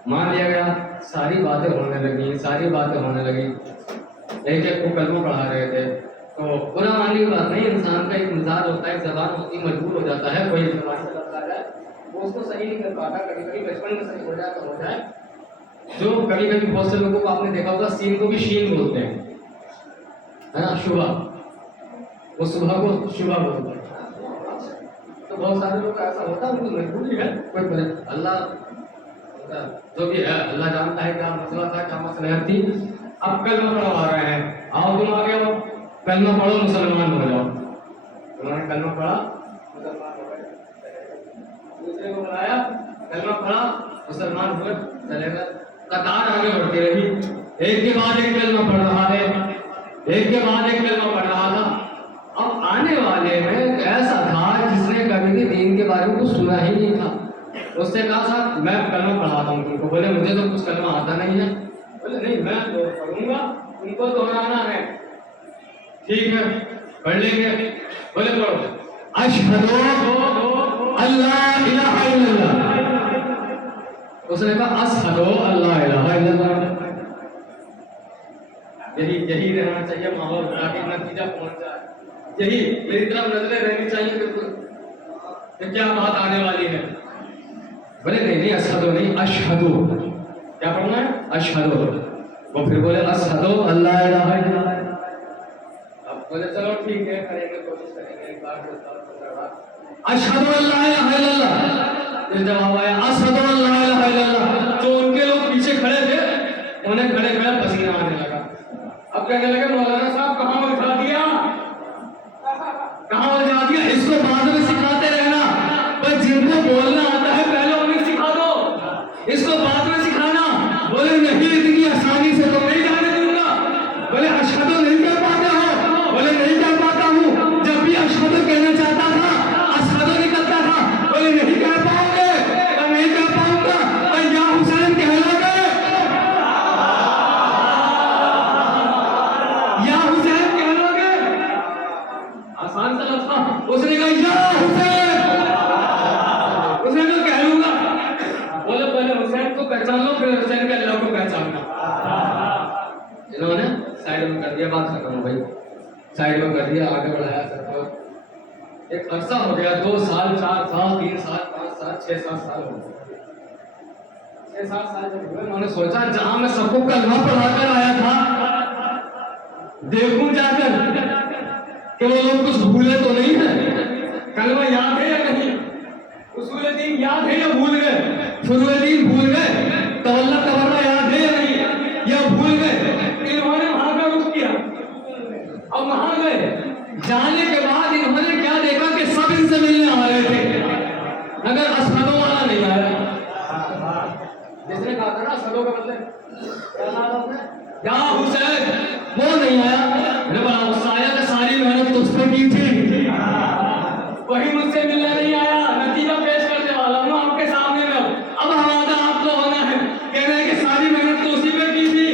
मान लिया गया। सारी बातें होने लगी, सारी बातें होने लगी, एक एक को कलमा पढ़ा रहे थे। तो बुरा मानने की बात नहीं, इंसान का एक मिजाज होता है, जबान होती है, मजबूर हो जाता है, कोई जबान से लग जाए वो उसको सही नहीं कर पाता, कभी कभी बचपन में सही हो जाए तो हो जाए। जो कभी कभी बहुत से लोगों को आपने देखा होगा, सीन को भी शीन बोलते हैं, है ना, शुभा, वो सुबह को शुभा बोलते हैं। तो बहुत सारे लोग ऐसा होता है, उनको मजबूरी है, कोई बोले अल्लाह जो भी है अल्लाह जानता है क्या मसला था, क्या मसलहत थी। अब कलमा पढ़वा रहे हैं, आओ तुम आ गए हो, कलमा पढ़ो मुसलमान हो जाओ। उन्होंने कलमा पढ़ा, मुसलमान हो गए। दूसरे को बुलाया, कलमा पढ़ा, मुसलमान हुए, चले गए। कतार आगे बढ़ती रही, एक के बाद एक कलमा पढ़ रहा है, एक के बाद एक कलमा पढ़ रहा था। अब आने वाले में ऐसा था जिसने कभी भी दीन के बारे में कुछ सुना ही नहीं था। उसने कहा साहब मैं कलमा पढ़ाता हूँ तुमको। बोले मुझे तो कुछ कलमा आता नहीं है। बोले नहीं मैं तो पढ़ूंगा, तुमको दोहराना है। ठीक है पढ़ लेंगे। बोले पढ़ो, अशहदु अल्ला इलाहा इल्लल्लाह। उसने कहा अशहदु अल्ला इलाहा इल्लल्लाह। यही रहना चाहिए माहौल, ताकि नतीजा पहुंच जाए। यही मेरी तरफ नजरें रहनी चाहिए बिल्कुल, क्या बात आने वाली है। बोले नहीं अशहदु नहीं, अशहदु। क्या पढ़ना है? अशहदु। वो फिर बोले अशहदु अल्ला इलाहा इल्लल्लाह। अब बोले चलो ठीक है, करेंगे, कोशिश करेंगे, एक बार अशहदु अल्ला इलाहा इल्लल्लाह। फिर जवाब आया अशहदु अल्ला इलाहा इल्लल्लाह। तो उनके लोग पीछे खड़े थे, उन्हें खड़े खड़े पसीना आने लगा। अब कहने लगे मौलाना साहब कहाँ उठा दिया, कहाँ उठा दिया, इसको बाद में सिखाते रहना, पर जिनको बोलना आता है पहले उन्हें सिखा दो, इसको बाद में सिखाना। बोले नहीं इतनी आसानी से तो नहीं जाने दूंगा। बोले अशहदु नहीं कह पाते हो? बोले नहीं कह पाता हूँ, जब भी अशहदु कहना चाहता था अशहदु निकलता था। बोले नहीं कह पाओगे, नहीं कह पाऊंगा, या हुसैन कह लोगे, या हुसैन कह लोगे। आसान सा लफ्ज़ था। उसने कहा या हुसैन, उसने तो कह लूंगा। बोले पहले हुसैन को पहचान लो, फिर हुसैन के अल्लाह को पहचानना। इन्होंने साइड में कर दिया, बात खत्म हो गई, साइड में कर दिया, आगे बढ़ाया सर। एक अरसा हो गया, 2 साल 4 साल 3 साल 5 साल 6 7 साल हो गए। 6 7 साल जब हुए, मैंने सोचा जहां मैं सबको कलमा पढ़ाकर आया था, देखूं जाकर कि वो लोग कुछ भूले तो नहीं है, कलमा याद है या नहीं, उसूल दीन याद है या भूल गए, फुरूए दीन भूल गए, तवल्ला तबर्रा याद है या नहीं, या भूल गए। इन्होंने वहां का रुख किया, अब वहां गए, जाने के बाद सदों का बदले क्या नाम है या हुसैन वो नहीं आया। मैंने बोला गुस्सा आया कि सारी मेहनत तुझ पे की थी, वही मुझसे मिलने नहीं आया। नतीजा पेश करने वाला हूँ आपके सामने में। अब हमारा आपको होना है कहना है कि सारी मेहनत तो उसी पे की थी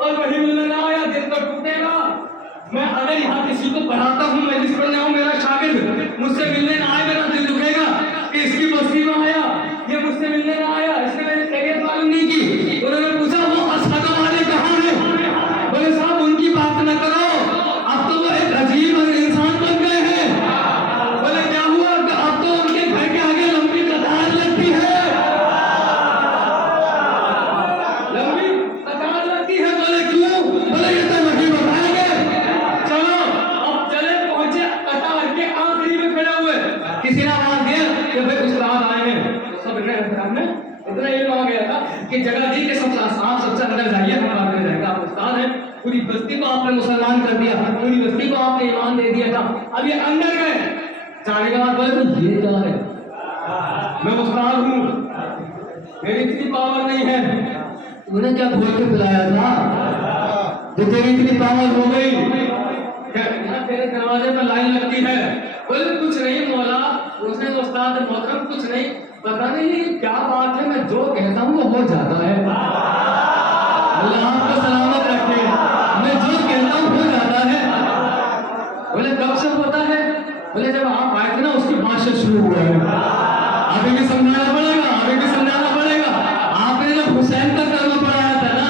और वही मिलने ना आया, दिल तो टूटेगा। मैं अगर यहाँ किसी को पढ़ाता हूँ, मैं जिस पढ़ने आऊँ, मेरा शागिर्द मुझसे मिलने ना आए, मेरा दिल दुखेगा कि इसकी बस्ती में आया, ये मुझसे मिलने ना आया, इसने मेरी तबीयत मालूम नहीं की। उन्होंने पूछा वो असद वाले कहाँ हैं? बोले साहब उनकी बात न करो, अब तो वो एक अजीब इंसान बन गए हैं। बोले क्या हुआ? अब तो उनके घर के आगे लंबी कतार लगती है, लंबी कतार लगती है। बोले क्यों? बोले ये तो वही बताएंगे। चलो अब चले, पहुंचे कतार के आखिरी में खड़े हुए। किसी ने आवाज दिया कि भाई उस्ताद आए हैं। तो सब इतना ये आ गया था कि जगह दी के सब साफ सबसे अंदर जाइए, हम बाद में जाएगा। आप उस्ताद हैं, पूरी बस्ती को आपने मुसलमान कर दिया, पूरी बस्ती को आपने ईमान दे दिया था, अब ये अंदर गए। जाने के बाद बोले तो ये क्या है? मैं उस्ताद हूँ, मेरी इतनी पावर नहीं है। तूने क्या खोल के पिलाया था जो तेरी इतनी पावर हो गई? तेरे दरवाजे पर लाइन लगती है। बोले कुछ नहीं मौला। उसने उस्ताद मोहतरम कुछ नहीं, पता नहीं क्या बात है, मैं जो कहता हूँ वो हो जाता है। अल्लाह आपको सलामत रखे, मैं जो कहता हूँ हो जाता है। बोले कब से होता है? बोले जब आप आए थे ना उसकी भाषा शुरू हुआ है। अभी भी समझाना पड़ेगा, अभी भी समझाना पड़ेगा। आपने जब हुसैन का कर्म पढ़ाया था ना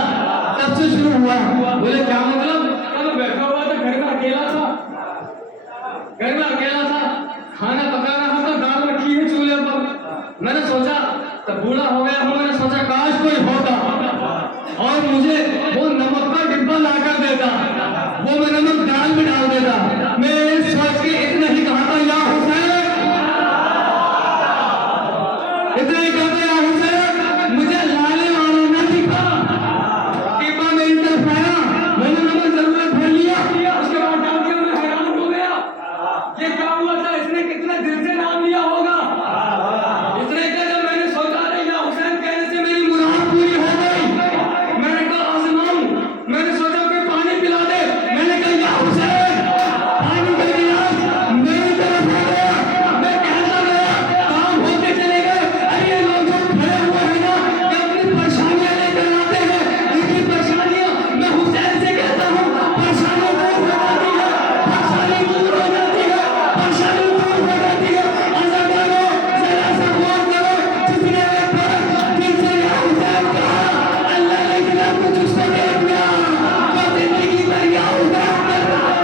तब से शुरू हुआ। बोले क्या मतलब? मैं बैठा हुआ था घर में अकेला था, घर में अकेला था, खाना पका रहा था, दाल रखी है चूल्हे पर। मैंने सोचा तब बूढ़ा हो गया हूँ, मैंने सोचा काश कोई होता और मुझे वो नमक का डिब्बा लाकर देता, वो मैं नमक दाल में डाल देता। मैं सोच के इतना ही कहा था या हुसैन, इतना ही कहा था या हुसैन, मुझे लाने वाला न दिखा। डिब्बा मेरी तरफ आया, मैंने नमक जरूरत भर लिया, उसके बाद डाल दिया। मैं हैरान हो गया, ये क्या हुआ था? इसने कितने दिल से नाम लिया होगा। इसने क्या, जब मैंने सोचा नहीं या हुसैन कहने से मेरी मुराद पूरी हो गई। मैंने कहा आजमाऊं, मैंने सोचा कोई पानी पिला दे। मैंने कहा या हुसैन, पानी का गिलास मेरी तरफ आ गया। मैं कहता गया, काम होते चले गए। अरे ये लोग जो खड़े हुए हैं ना, ये अपनी परेशानियां लेकर आते हैं। इनकी परेशानियां मैं हुसैन से कहता हूँ, परेशानी दूर हो जाती है, परेशानी दूर हो जाती है, परेशानी दूर हो जाती है। ऐसा करो, जरा सा गौर करो, जिसने एक बार दिल से या हुसैन कहा, अल्लाह ने इतना कुछ उसको दे दिया, वो जिंदगी भर या हुसैन करता है।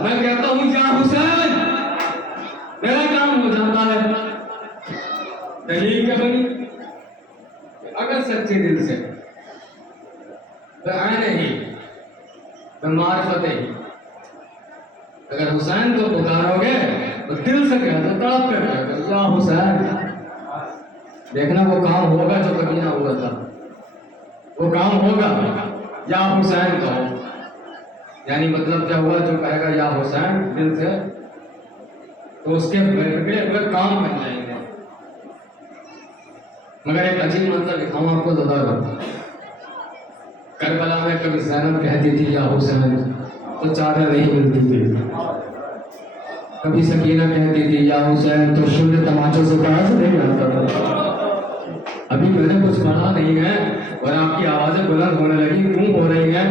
मैं कहता हूँ या हुसैन, मेरा काम हो जाता है। दलील क्या बनी? अगर सच्चे दिल से आने ही मार्फत ही अगर हुसैन को पुकारोगे तो दिल से कहते, तड़प कर कहते या हुसैन, देखना वो काम होगा जो कभी ना हुआ था, वो काम होगा। या हुसैन कहो, यानी मतलब क्या हुआ? जो कहेगा या हुसैन दिल से, तो उसके बिगड़े हुए काम बन जाएंगे। मगर एक अजीब मंजर दिखाऊं आपको तो करबला में कभी ज़ैनब कहती थी या हुसैन तो चादर नहीं मिलती थी, कभी सकीना कहती थी या हुसैन तो शून्य तमाचों से कहा से नहीं मिलता था। अभी मैंने कुछ पढ़ा नहीं है और आपकी आवाज़ें बुलंद होने लगी, क्यों हो रही है?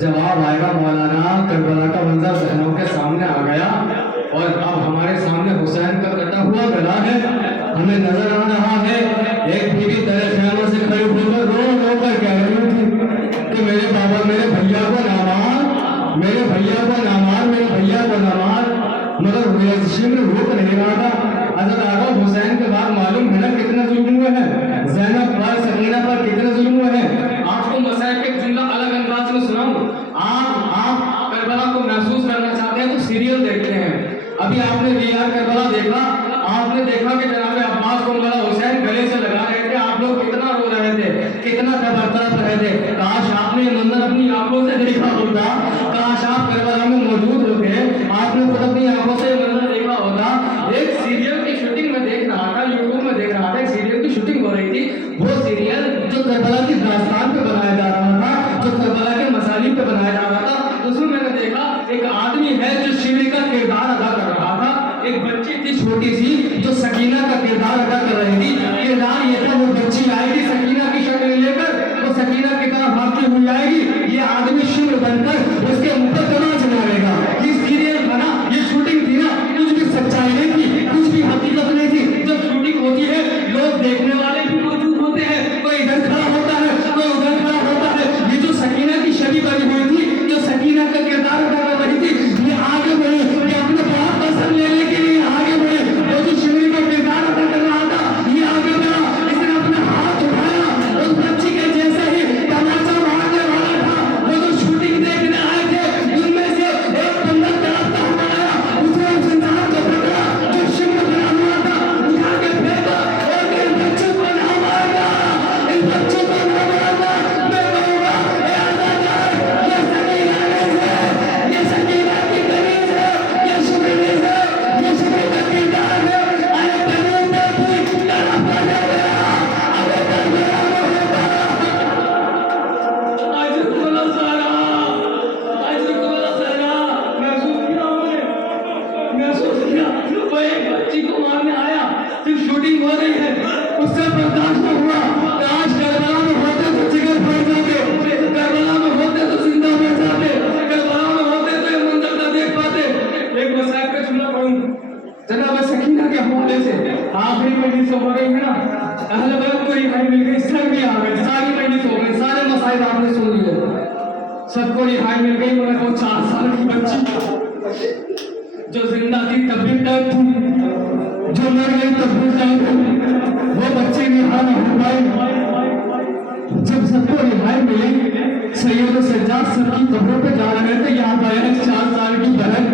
जवाब आएगा मौलाना। करबला का मंजर ज़हनों के सामने आ गया और अब हमारे सामने हुसैन का कटा हुआ गला है, हमें नजर आ रहा है। एक बीवी तेरे ख्यालों से खड़ी होकर रो कर कह रही थी कि मेरे बाबा, मेरे भैया को ना मार, मेरे भैया को ना मार, मेरे भैया को ना मार। मगर शिमर रुक नहीं रहा था। हज़रत आगा हुसैन के बाद मालूम है ना कितने जुल्म हुए हैं, ज़ैनब पर, सकीना पर कितने जुल्म हुए हैं। आपको मसाइल के जुमला अलग अंदाज में सुनाऊं। आप करबला को महसूस करना चाहते हैं तो सीरियल देखते हैं। अभी आपने वीआर करबला दास्तान पे बनाया जा रहा था, जो करबला के मसालिक पे बनाया जा रहा था, उसमें मैंने देखा एक आदमी है जो शिवरी का किरदार अदा कर रहा था, एक बच्ची थी छोटी सी जो सकीना का किरदार अदा कर रही थी। किरदार ये था वो बच्ची आएगी सकीना की शक्ल लेकर, वो सकीना की तरफ भागती हुई आएगी, ये आदमी शिव बनकर उसके मुंह पर तमाच मारेगा। ये सीरियल बना, ये शूटिंग थी ना, कुछ भी सच्चाई नहीं थी, कुछ भी हकीकत नहीं थी। जब शूटिंग होती है लोग देखने वाले भी मौजूद होते हैं, कोई इधर खड़ा होता है, कोई उधर खड़ा होता है। ये जो सकीना की छवि बनी हुई थी, जो सकीना का किरदार अदा कर रही थी, ये आगे बढ़े, ये अपने बाप का सर लेने के लिए आगे बढ़े। वो जो शिवरी का किरदार अदा कर रहा था, ये आगे बढ़ा, इसने अपना हाथ उठाया, उस बच्ची के जैसे ही तमाचा मारने वाला था। वो जो शूटिंग देखने आए थे, उनमें से एक बंदा तड़पता हुआ आया, उसने उस इंसान को पकड़ा जो शिव में बना हुआ था, उठा के फेंका और इन बच्चों को ना मारना, इन बच्चों को ना मारना। मैं कहूँगा ए अल्लाह जान, ये सकीना नहीं है, ये सकीना की तमीज है, ये शिवरी है, ये शिवरी का किरदार है। अरे तमीज में भी तड़पा ले गया, अबे करबला में होता आज खुला सारा, आज खुला सारा महसूस किया वो एक बच्ची को मारने आया, फिर शूटिंग हो रही है, उससे बर्दाश्त न हुआ। काश करबला में होते तो जिगर फट जाते, करबला में होते तो जिंदा मर जाते, करबला में होते तो ये मंजर न देख पाते। एक मसाइब का जुमला पढ़ूं जनाब सकीना के हवाले से। आखिरी मजलिस हो गई है ना, अहले बैत को रिहाई मिल गई, सर भी आ गए, सारी मजलिस हो गई, सारे मसाइब आपने सुन लिए, सबको रिहाई मिल गई, मगर वो 4 साल की बच्ची जो जिंदा थी तब भी टैग थी, जो मर गई तब भी टैग थी, वो बच्चे रिहा न हो पाए। जब सबको रिहाई मिली, सैयद सज्जाद सब की कब्रों पे जा रहे थे, यहाँ पर आया 4 साल की बहन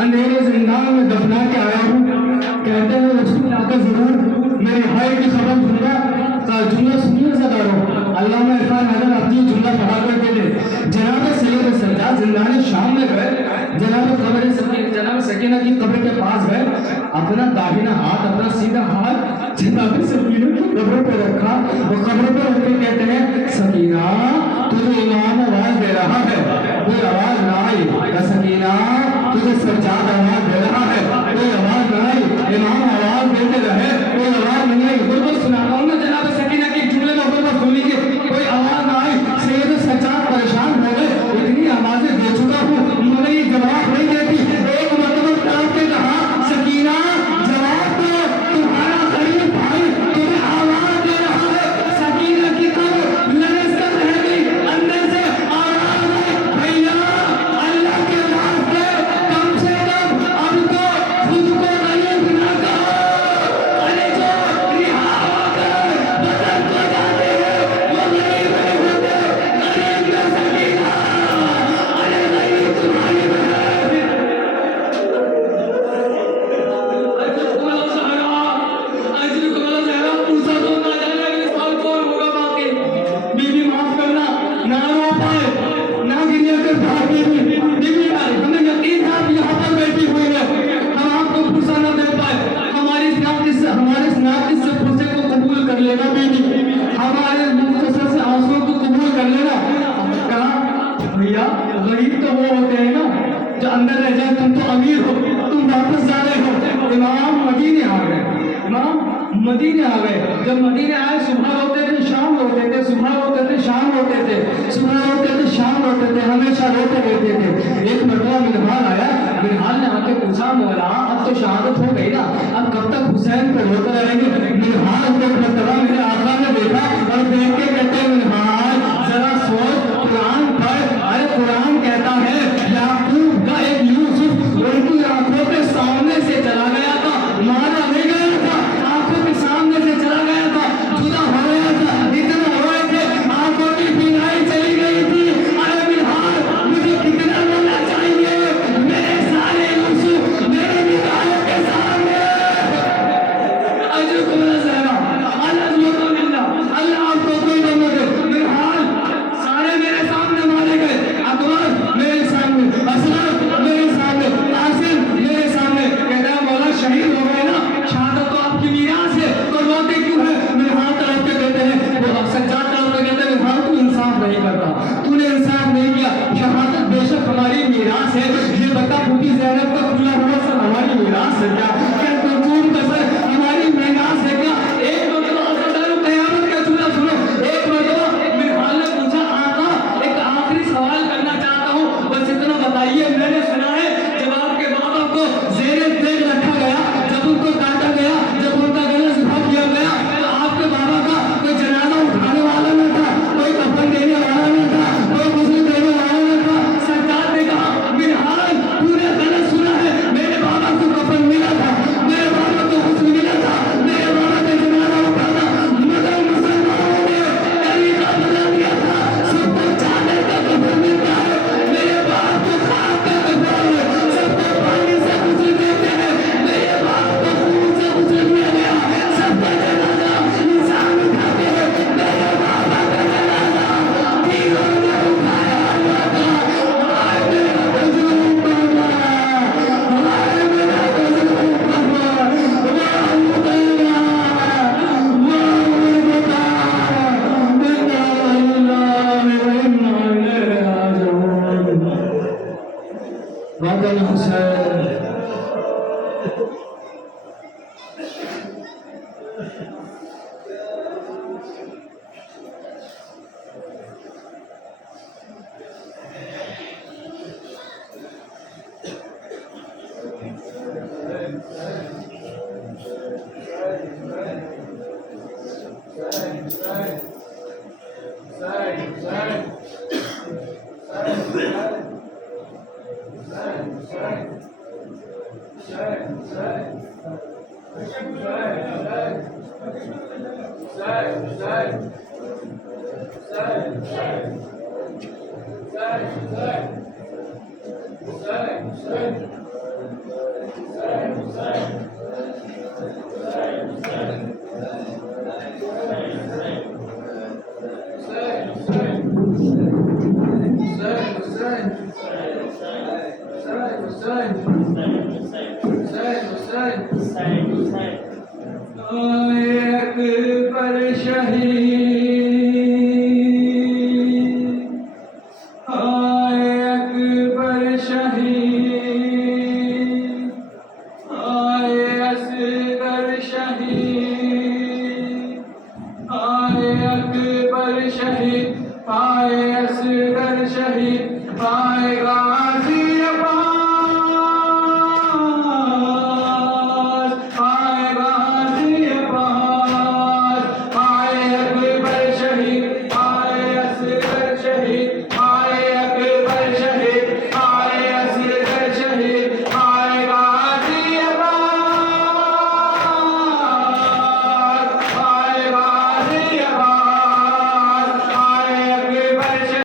अंधेरे जिंदान में दफना के आया हूँ। कहते हैं रसूल आकर जरूर मेरे भाई की खबर दूंगा। जुमला सुनिए ज़रा, अल्लामा इरफान हैदर अपनी जुमला पढ़ा कर के दे। जनाब सैयद सज्जाद जिंदान शाम में गए, जनाब सकीना की कब्र के पास गए, अपना दाहिना हाथ, अपना सीधा हाथ जनाब सकीना की कब्र पे रखा। वो कब्र पे रख के कहते हैं सकीना तुझे इमाम आवाज दे रहा है, कोई आवाज ना आई। सकीना तुझे सज्जाद आवाज दे रहा है, कोई आवाज ना आई। इमाम आवाज देते रहे, कोई आवाज नहीं आई। बिल्कुल सुनाता हूँ ना जनाब सकीना के जुमले में, बिल्कुल सुन लीजिए, कोई आवाज ना आई। सैयद सज्जाद परेशान हो गए, इतनी आवाजें दे चुका हूँ मगर ये जवाब नहीं देती। एक मतलब तड़प के कहा सकीना जवाब दो, तुम्हारा गरीब भाई तुम्हें आवाज दे रहा है। सकीना की कब्र लरज़कर रह गई, अंदर से आवाज आई, भैया अल्लाह के वास्ते कम से कम अब तो खुद को गरीब ना कहो। अरे जो रिहा होकर बदन को जाते हैं वो गरीब नहीं होते, गरीब में सकीना। अरे गरीब तुम्हारी बहन बीबी माफ करना, ना रो पाए, ना गिरिया कर भागे भी। बीबी हमें यकीन है आप यहाँ पर बैठी हुई है, हम आपको फुर्सा न दे पाए, हमारे इस नाकिस से फुर्से को कबूल कर लेना बीबी, हमारे मुख्तसर से आंसुओं को कबूल कर लेना। कहा भैया गरीब तो वो होते हैं ना जो अंदर रह जाए, तुम तो अमीर हो, तुम वापस जा रहे हो। इमाम मदीने आ गए, इमाम मदीने आ गए। जब मदीने आए सुबह रोते थे शाम रोते थे, सुबह रोते थे शाम रोते थे, सुबह रोते थे शाम रोते थे, हमेशा रोते रहते थे। एक मरतबा मिनहाल आया, मिनहाल ने आके पूछा मौला अब तो शहादत हो गई ना, अब कब तक हुसैन पे रोते रहेंगे। मिनहाल को एक मरतबा मेरे आका ने देखा और देख के कहते हैं मिनहाल जरा सोच, कुरान पढ़। अरे कुरान कहता है याकूब का एक यूसुफ उनकी आंखों के सामने से चला गया था, मारा नहीं गया था, आंखों के सामने से चला गया था, जुदा हो गया था, इतना रोए थे आंखों की बीनाई चली गई थी। अरे मिनहाल मुझे कितना रोना चाहिए, मेरे सारे यूसुफ मेरे निगाहों के सामने। अजर को सहरा अलग से क्या, क्या तंदूर कसर हमारी मेहनत से क्या। एक मरतबा असदारो कयामत का चूल्हा सुनो, एक मरतबा मिर्हाल ने पूछा, आका एक आखिरी सवाल करना चाहता हूँ, बस इतना बताइए। मैंने सुना है जब आपके बाबा को ज़ेरे तेग रखा गया, जब उनको काटा गया, जब उनका गला ज़िबा किया गया, तो आपके बाबा का कोई जनाजा उठाने वाला न था, कोई कफन देने वाला न था, कोई गुस्ल देने वाला न था। सरकार ने कहा, मिर्हाल तूने गलत सुना है, मेरे बाबा को कफन मिला था, मेरे बाबा को गुस्ल मिला था, मेरे बाबा का जनाजा उठाना, मगर मुसलमानों ने तरीका बदल दिया था। सबको चादर का कफन मिलता है, मेरे बाप को खाक का कफन है। सबको पानी से गुस्ल देते हैं, मेरे बाप को खून से गुस्ल किया गया। सबका जनाजा इंसान उठाते हैं, मेरे बाबा का जनाजा तीरों ने उठाया हुआ था। हाय मेरा मजलूम बाबा, हाय मेरा मजलूम बाबा, वाह मुगैया, वाह मुगैया, इन्ना लिल्लाहि व इन्ना इलैहि राजिऊन। वतन हुसैन। अकबर शहीद, अकबर शहीद, असगर शहीद, अकबर शहीद, असगर शहीद,